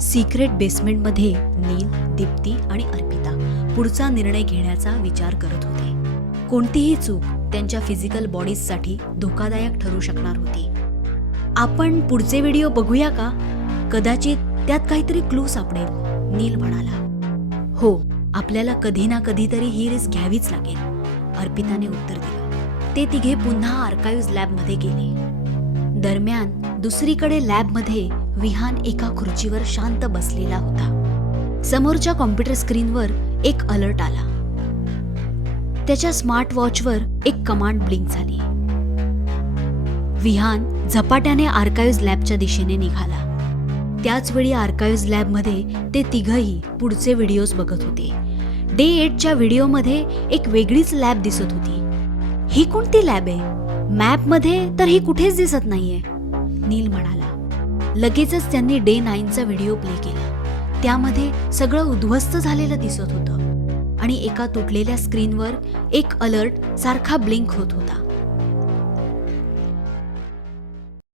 Secret बेसमेंटमध्ये नील, दीप्ती आणि अर्पिता पुढचा निर्णय घेण्याचा विचार करत होते. कोणतीही चूक त्यांच्या फिजिकल बॉडीजसाठी धोकादायक ठरू शकणार होती. आपण पुढचे व्हिडिओ बघूया का? कदाचित त्यात काहीतरी क्लू सापडेल, नील म्हणाला. हो, आपल्याला कधी ना कधीतरी ही रिस्क घ्यावीच लागेल, अर्पिताने उत्तर दिलं. ते तिघे पुन्हा आर्काइव्ह्ज लॅबमध्ये गेले. दरम्यान दुसरीकडे लॅबमध्ये विहान एका खुर्चीवर शांत बसलेला होता. समोरच्या कॉम्प्युटर स्क्रीनवर एक अलर्ट आला. त्याच्या स्मार्ट वॉचवर एक कमांड ब्लिंक झाली. विहान झपाट्याने आर्काइव्ह्ज लॅबच्या दिशेने निघाला. त्याच वेळी आर्काइव्ह्ज लॅबमध्ये ते तिघही पुढचे व्हिडिओज बघत होते. डे 8च्या व्हिडिओमध्ये एक वेगळीच लॅब दिसत होती. ही कोणती लॅब आहे? मॅपमध्ये तर ही कुठेच दिसत नाहीये, नील म्हणाला. लगेचच त्यांनी डे 9चा व्हिडिओ प्ले केला. त्यामध्ये सगळं उद्ध्वस्त झालेलं दिसत होतं आणि एका तुटलेल्या स्क्रीनवर एक अलर्ट सारखा ब्लिंक होत होता.